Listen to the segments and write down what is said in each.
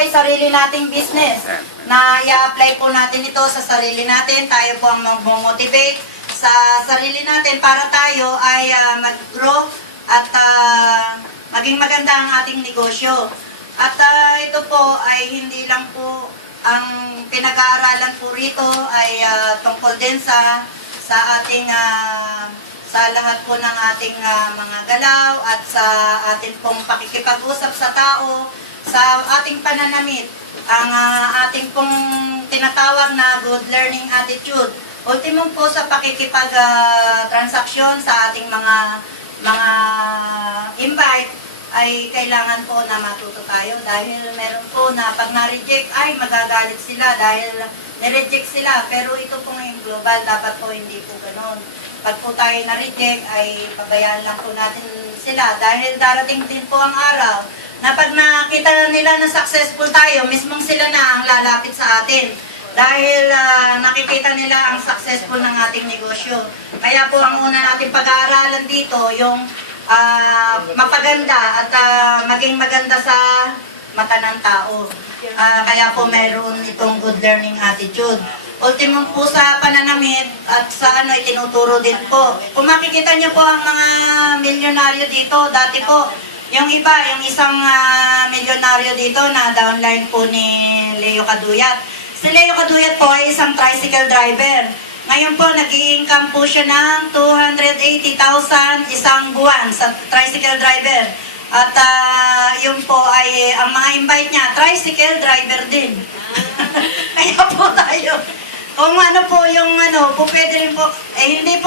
ay sarili nating business na i-apply po natin ito sa sarili natin. Tayo po ang mag-motivate sa sarili natin para tayo ay mag-grow at maging maganda ang ating negosyo. At ito po ay hindi lang po ang pinag-aaralan po rito ay tungkol din sa ating sa lahat po ng ating mga galaw at sa ating pong pakikipag-usap sa tao, sa ating pananamit, ang ating pong tinatawag na good learning attitude. Ultimum po sa pakikipag-transaksyon sa ating mga invite ay kailangan po na matuto tayo dahil meron po na pag na-reject ay magagalit sila dahil nireject sila. Pero ito po ngayong global, dapat po hindi po ganun. Pag po tayo na-reject ay pabayaan lang po natin sila dahil darating din po ang araw na pag nakita nila na successful tayo, mismong sila na ang lalapit sa atin dahil nakikita nila ang successful ng ating negosyo. Kaya po ang una natin pag-aaralan dito, yung mapaganda at maging maganda sa mata ng tao. Kaya po meron itong good learning attitude. Ultimum po sa pananamit at sa itinuturo din po. Kung makikita niyo po ang mga milyonaryo dito, dati po, yung iba, yung isang milyonaryo dito na downline po ni Leo Caduyat. Si Leo Caduyat po ay isang tricycle driver. Ngayon po, nag-i-income po siya ng 280,000 isang buwan sa tricycle driver. At yun po ay, ang mga invite niya, tricycle driver din. Kaya po tayo. Kung ano po yung po pwede rin po, hindi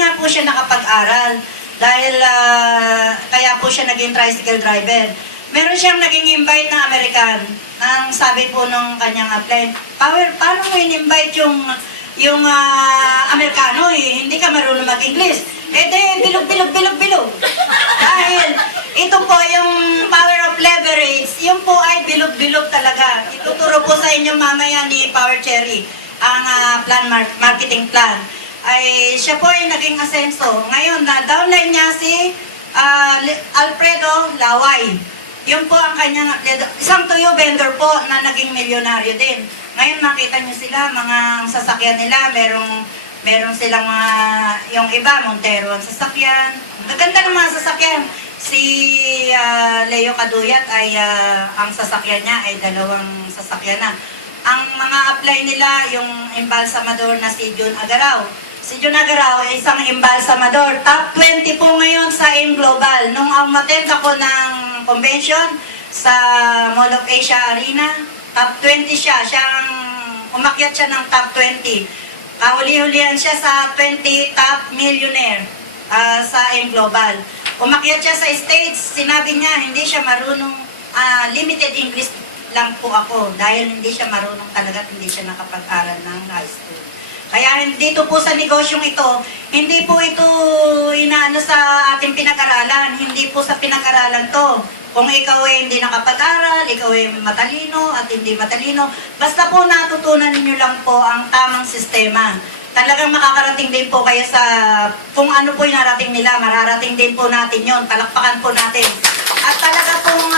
nga po siya nakapag-aral. Dahil kaya po siya naging tricycle driver. Meron siyang naging invite na American. Ang sabi po nung kanyang apply, paano mo in-invite yung Amerikano hindi ka marunong mag-English. Bilog. Dahil ito po yung power of leverage, yung po ay bilog talaga. Ituturo po sa inyo mamaya ni Power Cherry ang marketing plan. Ay siya po ay naging asenso. Ngayon, na-downline niya si Alfredo Laway. Yun po ang kanyang isang tuyo vendor po na naging milyonaryo din. Ngayon makita niyo sila, mga sasakyan nila, merong silang mga, yung iba, Montero ang sasakyan. Maganda ng mga sasakyan. Si Leo Caduyat ay, ang sasakyan niya ay 2 sasakyan na. Ang mga apply nila, yung embalsamador na si Jun Agaraw. Si Jun Agaraw ay isang embalsamador. Top 20 po ngayon sa AIM Global. Nung umattend ako ng convention sa Mall of Asia Arena, top 20 siya. Umakyat siya ng top 20. Kahuli-hulihan siya sa 20 top millionaire sa AIM Global. Umakyat siya sa stage, sinabi niya, hindi siya marunong, limited English lang po ako dahil hindi siya marunong talaga at hindi siya nakapag-aral ng high school. Kaya dito po sa negosyong ito, hindi po ito inaano sa ating pinag-aralan, hindi po sa pinag-aralan to. Kung ikaw ay hindi nakapag-aral, ikaw ay matalino at hindi matalino, basta po natutunan niyo lang po ang tamang sistema. Talagang makakarating din po kayo sa, kung ano po yung narating nila, mararating din po natin yon, palakpakan po natin. At talaga pong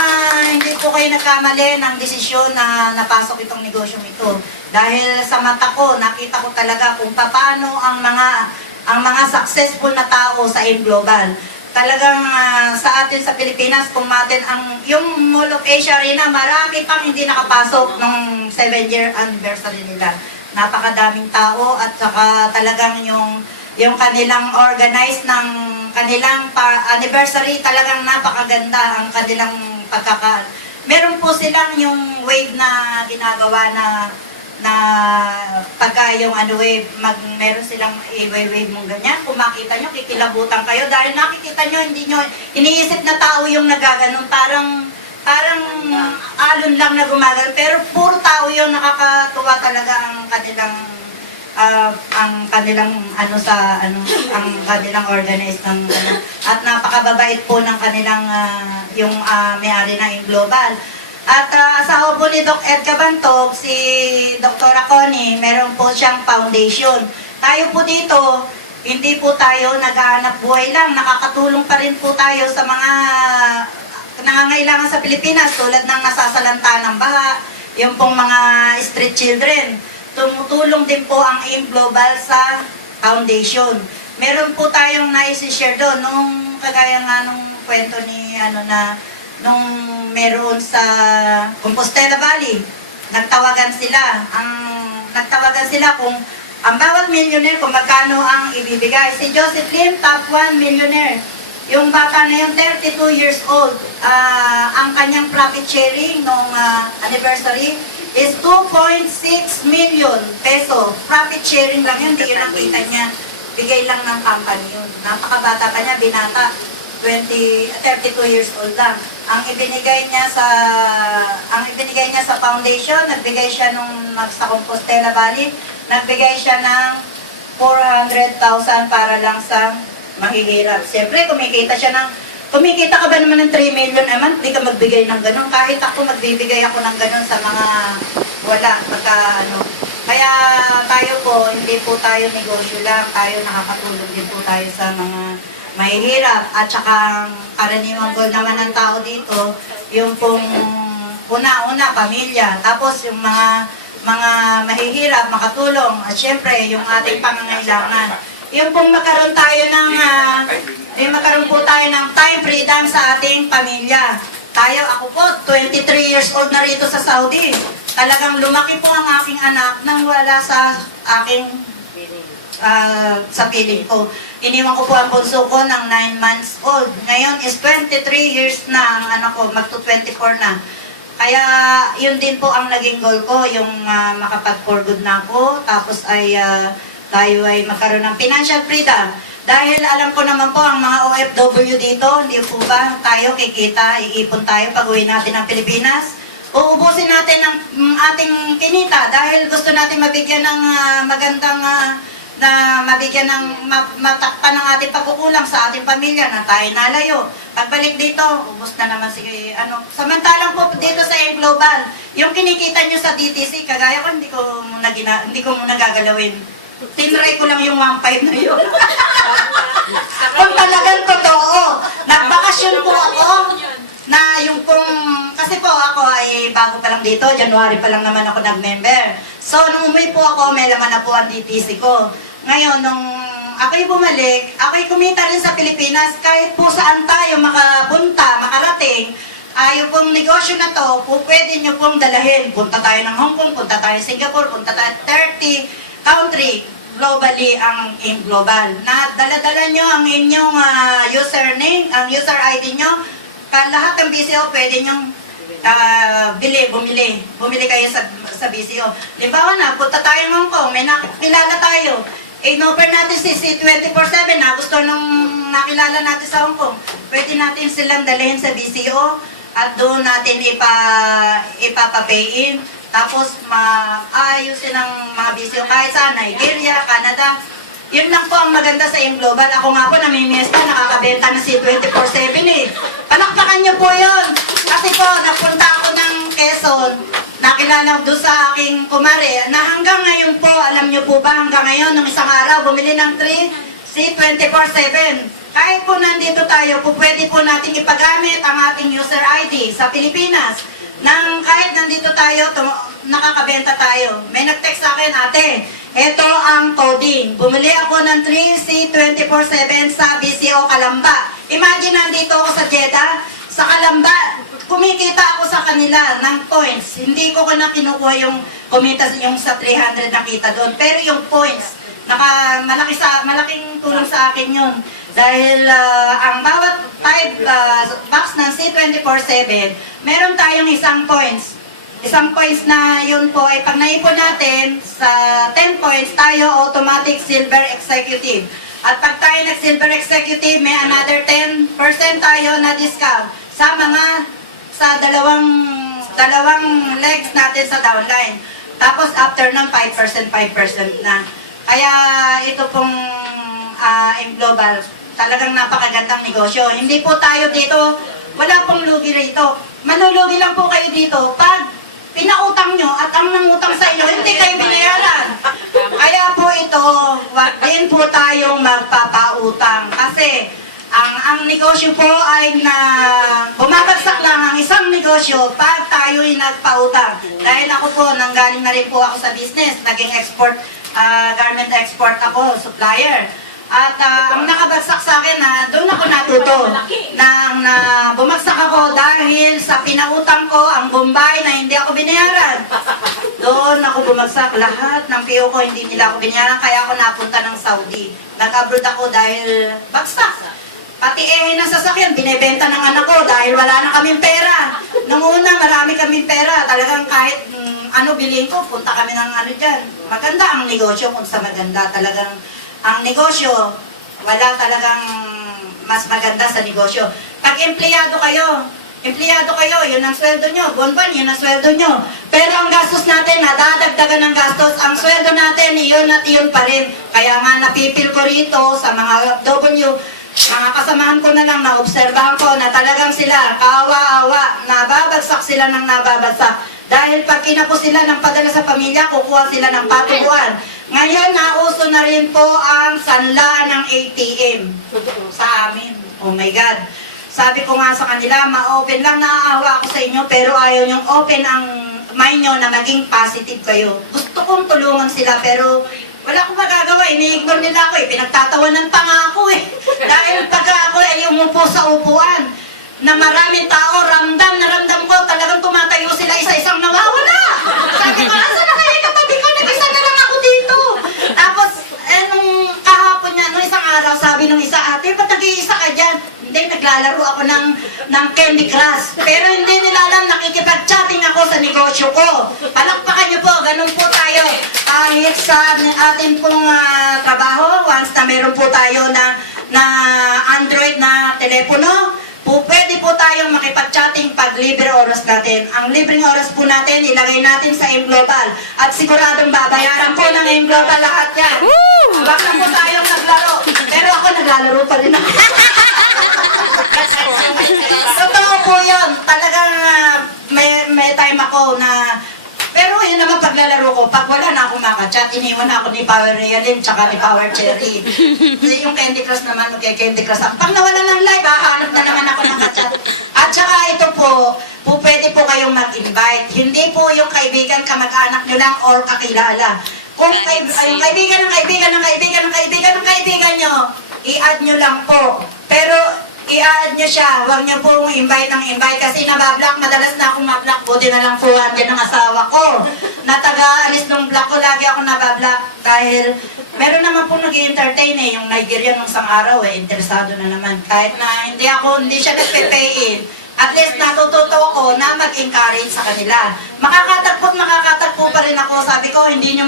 hindi po kayo nagkamali ng desisyon na napasok itong negosyong ito. Dahil sa mata ko, nakita ko talaga kung paano ang mga successful na tao sa AIM Global. Talagang sa atin sa Pilipinas, kung natin yung Mall of Asia Arena, marami pang hindi nakapasok ng 7-year anniversary nila. Napakadaming tao at saka talagang yung kanilang organized ng kanilang anniversary, talagang napakaganda ang kanilang meron po silang yung wave na ginagawa na pagka yung meron silang i-wave mong ganyan. Kung makita nyo, kikilabutan kayo dahil nakikita nyo, hindi nyo iniisip na tao yung nagaganon, parang alon lang na gumagano, pero puro tao yung nakakatuwa talaga ang kanilang ang kanilang organized ng at napakababait po ng kanilang yung may-ari na AIM Global. At asawa po ni Doc Ed Cabantog, si Dr. Connie, meron po siyang foundation. Tayo po dito, hindi po tayo naghahanap buhay lang, nakakatulong pa rin po tayo sa mga nangangailangan sa Pilipinas tulad ng nasasalanta ng baha, yung pong mga street children. Tumutulong din po ang AIM Global sa foundation. Meron po tayong nai-share doon nung kagaya nga nung kwento ni nung meron sa Compostela Valley. Nagtawagan sila kung ang bawat millionaire kung magkano ang ibibigay. Si Joseph Lim, top 1 millionaire. Yung bata na yun, 32 years old. Ang kanyang profit sharing nung anniversary is 2.6 million peso. Profit sharing lang yun, hindi yun ang kita niya. Bigay lang ng company yun. Napakabata pa niya, binata. 32 years old lang. Ang ibinigay niya sa foundation, nagbigay siya nung sa Compostela Valley, nagbigay siya ng 400,000 para lang sa mahihirap. Siyempre, kumikita ka ba naman ng 3 million a month, di ka magbigay ng ganun. Kahit ako, magbibigay ako ng ganun sa mga wala, Kaya tayo po, hindi po tayo negosyo lang, tayo nakakatulong din po tayo sa mga mahihirap. At saka karaniwang goal naman ng tao dito, yung pong una-una, pamilya. Tapos yung mga mahihirap, makatulong. At syempre, yung ating pangangailangan. Yung pong magkaroon po tayo ng time freedom sa ating pamilya. Ako po, 23 years old na rito sa Saudi. Talagang lumaki po ang aking anak nang wala sa aking sa piling ko. Iniwan ko po ang bunso ko ng 9 months old. Ngayon is 23 years na ang anak ko, magto-24 na. Kaya yun din po ang naging goal ko, yung makapag-for good na ako, tapos ay tayo ay magkaroon ng financial freedom. Dahil alam ko naman po ang mga OFW dito, hindi po ba tayo kikita, iipon tayo pag uwi natin ng Pilipinas. Uubusin natin ang ating kinita dahil gusto natin mabigyan ng magandang mabigyan ng matakpan ng ating pagkukulang sa ating pamilya na tayo nalayo. Pagbalik dito, ubos na naman samantalang po dito sa AIM Global, yung kinikita nyo sa DTC, kagaya ko, hindi ko muna gagalawin. Tinry ko lang yung 1.5 na yun. Kung talagang totoo, nagbakasyon po ako na yung kasi po ako ay bago pa lang dito, January pa lang naman ako nag-member. So, nung umuwi po ako, may laman na po ang DTC ko. Ngayon, nung ako'y bumalik, ako'y kumita rin sa Pilipinas, kahit po saan tayo makapunta, makarating, yung pong negosyo na to, pwede nyo pong dalahin. Punta tayo ng Hong Kong, punta tayo Singapore, punta tayo 30 country, globally ang AIM Global. Na dala-dala nyo ang inyong username, ang user ID nyo, lahat ng BCO pwede nyong bumili kayo sa BCO. Limbawa na, punta tayo ng Hong Kong, may nakilala tayo. In-offer natin si C24/7 na gusto nung nakilala natin sa Hong Kong. Pwede natin silang dalhin sa BCO at doon natin ipapapay-in. Tapos maayusin ng mga BCO kahit sa Nigeria, Canada. Yun lang po ang maganda sa AIM Global. Ako nga po namimiesta, nakakabenta na si 24/7 eh. Palakpakan niyo po yun. Kasi po, napunta ako ng Quezon, nakilala doon sa aking kumare, na hanggang ngayon po, alam niyo po ba, hanggang ngayon, nung isang araw, bumili ng 3 si 24/7. Kahit po nandito tayo, po pwede po natin ipagamit ang ating user ID sa Pilipinas. Kahit nandito tayo, nakakabenta tayo. May nag-text sa akin, ate, ito ang coding. Bumili ako ng 3C 24/7 sa BCO Calamba. Imagine, nandito ako sa Jeddah, sa Calamba, kumikita ako sa kanila ng points. Hindi ko na kinukuha yung kumita yung sa 300 na kita doon. Pero yung points, malaking tulong sa akin yun. Dahil ang bawat 5 box ng C24/7, meron tayong isang points. Isang points na yun po ay pag naipon natin sa 10 points, tayo automatic silver executive. At pag tayo nag-silver executive, may another 10% tayo na discount sa dalawang legs natin sa downline. Tapos after ng 5% na. Kaya ito pong AIM Global, talagang napakagandang negosyo. Hindi po tayo dito, wala pong lugi rito. Manulugi lang po kayo dito pag pinautang nyo at ang nangutang sa inyo, hindi kayo binayaran. Kaya po ito, wag din po tayong magpapautang. Kasi Ang negosyo po ay na bumabagsak lang ang isang negosyo pag tayo'y nagpautang. Dahil ako po, nanggaling na rin po ako sa business, naging export, garment export ako, supplier. At ang nakabagsak sa akin, doon ako natuto. Na bumagsak ako dahil sa pinautang ko ang Bombay na hindi ako binayaran. Doon ako bumagsak. Lahat ng PO ko hindi nila ako binayaran, kaya ako napunta ng Saudi. Nag-abroad ako dahil bagsak. Pati ng sasakyan, binibenta ng anak ko dahil wala na kaming pera. Nung una, marami kaming pera. Talagang kahit ano bilhin ko, punta kami ng ano dyan. Maganda ang negosyo kung sa maganda. Talagang ang negosyo, wala talagang mas maganda sa negosyo. Pag empleyado kayo, yun ang sweldo nyo. Buwan-buwan, yun ang sweldo nyo. Pero ang gastos natin, nadadagdagan ng gastos. Ang sweldo natin, iyon at iyon pa rin. Kaya nga napipil ko rito sa mga OFW, mga kasamahan ko na lang, naobserbahan ko na talagang sila, kawa-awa, nababagsak sila ng nababagsak. Dahil pag kinapos sila ng padala sa pamilya, kukuha sila ng patubuan. Ngayon, nauso na rin po ang sanla ng ATM sa amin. Oh my God. Sabi ko nga sa kanila, ma-open lang, naaawa ako sa inyo, pero ayaw niyong open ang mind nyo na maging positive kayo. Gusto kong tulungan sila, pero wala akong magagawa, ini-ignore nila ako pinagtatawanan pa nga ako Dahil pagka ako ay umupo sa upuan, na maraming tao, ramdam na ramdam ko, talagang tumatayo sila, isa-isang nawawala. Sabi ko, asa na kayo katabi ko, nag-isa na lang ako dito. Tapos, nung kahapon niya, nung isang araw, sabi nung isa, ate, ba't nag-iisa ka dyan? Hindi, naglalaro ako ng Candy Crush. Pero hindi nila alam, nakikipag-chatting ako sa negosyo ko. Palakpakan niyo po, ganun po tayo. Kahit sa ating pong trabaho, once na meron po tayo na Android na telepono, pwede po tayong makipag-chatting pag libre oras natin. Ang libreng oras po natin, ilagay natin sa M Global. At siguradong babayaran po ng M Global lahat yan. Huwag na po tayong naglaro. Pero ako naglalaro pa rin ako. Totoo po yun. Talagang may time ako na... Pero yun naman paglalaro ko, pag wala na akong makachat, iniwan na ako ni Power Realin tsaka ni Power Cherry. Yung Candy Crush naman, okay, Candy Crush. Pag nawala ng live, hahanap na naman ako ng kachat. At saka ito po pwede po kayong mag-invite. Hindi po yung kaibigan, kamag-anak nyo lang or kakilala. Kung yung kaibigan ng kaibigan ng kaibigan ng kaibigan ng kaibigan nyo, i-add nyo lang po. Pero i-add nyo siya, huwag nyo pong invite ng invite kasi nabablock, madalas na akong mablock, buti na lang po andyan ng asawa ko. Na taga-alis ng block ko, lagi ako nabablock dahil meron naman pong nag-i-entertain yung Nigerian nung isang araw interesado na naman. Kahit na hindi siya nagpe-pay in, at least natututo ko na mag-encourage sa kanila. Makakatagpo pa rin ako. Sabi ko, hindi nyo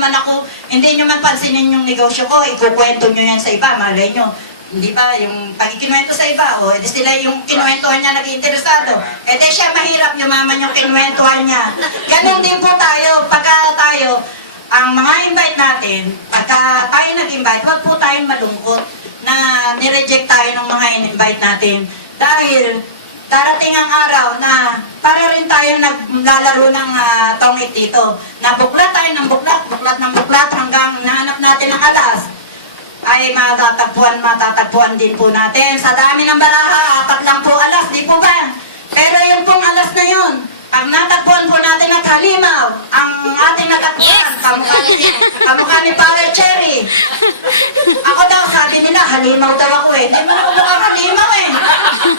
man pansinin yung negosyo ko, ikukwento nyo yan sa iba, malay nyo. Hindi ba, yung pag-ikinuwento sa iba, edi sila yung kinuwentuhan niya nag-interesado. Edi siya mahirap yumaman yung kinuwentuhan niya. Ganun din po tayo, pagka tayo, ang mga invite natin, pagka tayo nag-invite, wag po tayong malungkot na nireject tayo ng mga in-invite natin. Dahil darating ang araw na para rin tayo naglalaro ng tongit dito. Nabuklat tayo ng buklat hanggang nahanap natin ang alas. Ay matatagpuan din po natin. Sa dami ng baraha, 4 lang po alas, di po ba? Pero yung pong alas na yun, pag natagpuan po natin at halimaw, ang ating natagpuan, kamukha ni Power Cherry. Ako daw, sabi nila, halimaw daw ako Hindi mo ako mukhang halimaw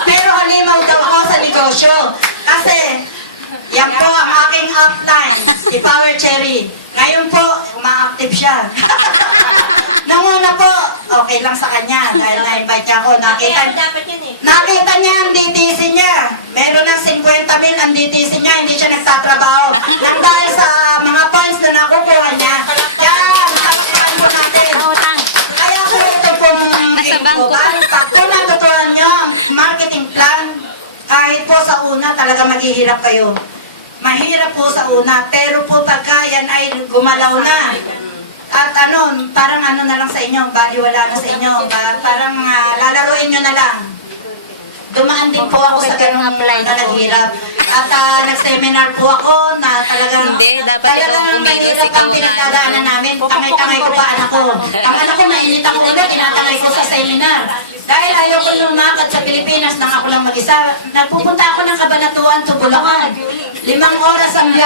Pero halimaw daw ako sa negosyo. Kasi, yan po ang aking upline, si Power Cherry. Ngayon po, uma-active siya. Nung una po, okay lang sa kanya dahil na-invite niya ako. Nakita niya ang DTC niya. Meron ng 50 mil ang DTC niya, hindi siya nagtatrabaho. Nang dahil sa mga funds na nakukuha niya, yan, nakakakuhan po natin. Kaya po ito pong global. Pag po natutunan niyo ang marketing plan, kahit po sa una talaga maghihirap kayo. Mahirap po sa una, pero po pagka yan ay gumalaw na. At parang na lang sa inyo, baliwala na sa inyo, parang lalaruin nyo na lang. Dumaan din po ako sa ganung na naghirap. At nag-seminar po ako na talagang Hindi, dapat talagang ikaw mahirap ang pinagdadaanan namin. Tangay-tangay ko pa anak ko. Ang anak ko mainit ang ulo, tinatangay ko sa seminar. Dahil ayoko lumakad sa Pilipinas nang ako lang mag-isa. Nagpupunta ako ng Kabanatuan to Bulacan. 5 oras ang biyahe.